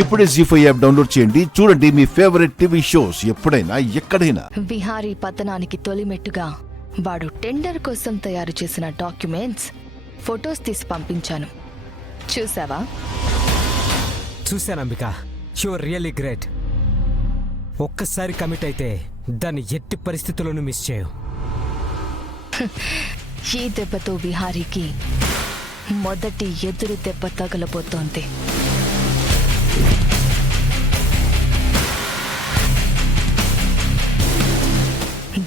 ఇప్పుడే జీ5 app download చేయండి. చూడండి మీ ఫేవరెట్ టీవీ షోస్ ఎప్పుడైనా ఎక్కడైనా. విహారీ పతనానికి తొలిమెట్టుగా వాడు టెండర్ కోసం తయారు చేసిన డాక్యుమెంట్స్ ఫొటోస్ తీసి పంపించాను. చూసావా? చూశాను అంబిక, యువర్ రియల్లీ గ్రేట్. ఒక్కసారి కమిట్ అయితే దాన్ని ఎట్టి పరిస్థితుల్లోనూ మిస్ చేయవు. ఈ దెబ్బతో విహారీకి మొదటి ఎదురు దెబ్బ తగలబోతోంది.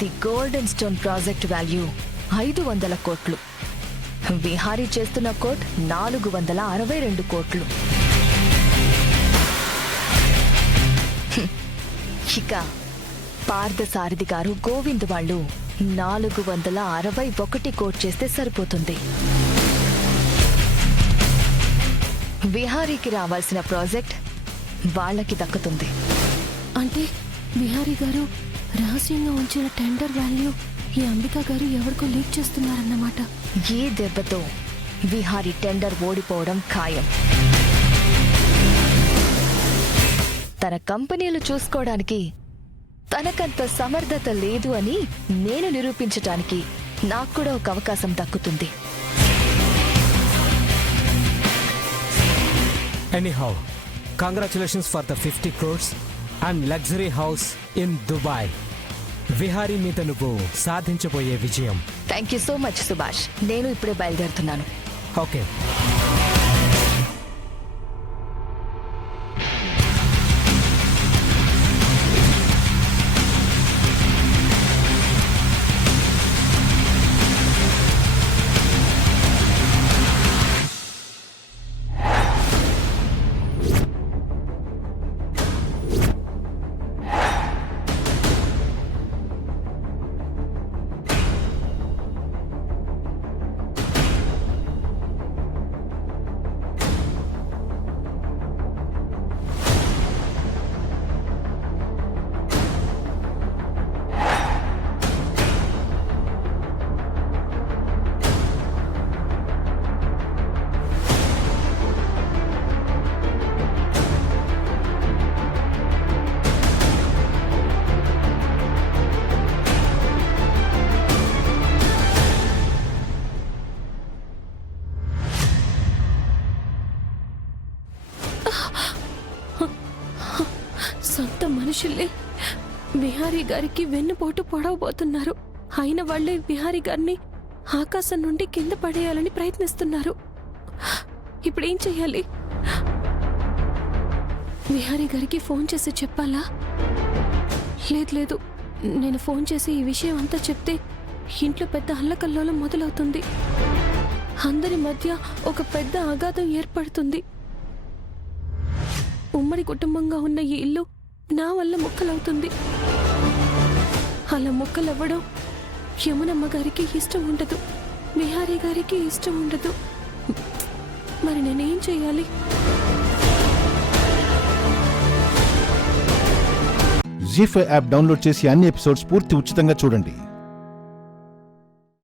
The golden stone project value 500 కోట్లు. విహారీ చేస్తున్న కోట్ 462 కోట్లు. ఇక పార్థసారథి గారు గోవింద్ వాళ్ళు 461 కోట్ చేస్తే సరిపోతుంది. విహారీకి రావాల్సిన ప్రాజెక్ట్ వాళ్ళకి దక్కుతుంది. అంటే విహారీ గారు రహస్యంగా ఉంచిన టెండర్ వాల్యూ ఈ అంబికా గారు ఎవరికో లీక్ చేస్తున్నారన్నమాట. ఈ దెబ్బతో విహారీ టెండర్ ఓడిపోవడం ఖాయం. తన కంపెనీలు చూసుకోవడానికి తనకంత సమర్థత లేదు అని నేను నిరూపించటానికి నాకు కూడా ఒక అవకాశం దక్కుతుంది. Anyhow, congratulations for the 50 crores and luxury house in Dubai. Vihari మీద నువ్వు సాధించబోయే విజయం. Thank you so much Subhash. నేను ఇప్పుడే బయలుదేరుతున్నాను. ఓకే. సొంత మనుషులే విహారీ గారికి వెన్నుపోటు పొడవబోతున్నారు. అయిన వాళ్లే విహారీ గారిని ఆకాశం నుండి కింద పడేయాలని ప్రయత్నిస్తున్నారు. ఇప్పుడేం చెయ్యాలి? విహారీ గారికి ఫోన్ చేసి చెప్పాలా? లేదు, నేను ఫోన్ చేసి ఈ విషయం అంతా చెప్తే ఇంట్లో పెద్ద అల్లకల్లోలం మొదలవుతుంది. అందరి మధ్య ఒక పెద్ద అగాధం ఏర్పడుతుంది. ఉమ్మడి కుటుంబంగా ఉన్న ఈ ఇల్లు నా వల్ల ముక్కలవుతుంది. అలా ముక్కలవ్వడం యమునమ్మ గారికి ఇష్టం ఉండదు, విహారీ గారికి ఇష్టం ఉండదు. మరి నేనేం చెయ్యాలి? జీ5 యాప్ డౌన్లోడ్ చేసి అన్ని ఎపిసోడ్స్ పూర్తి ఉచితంగా చూడండి.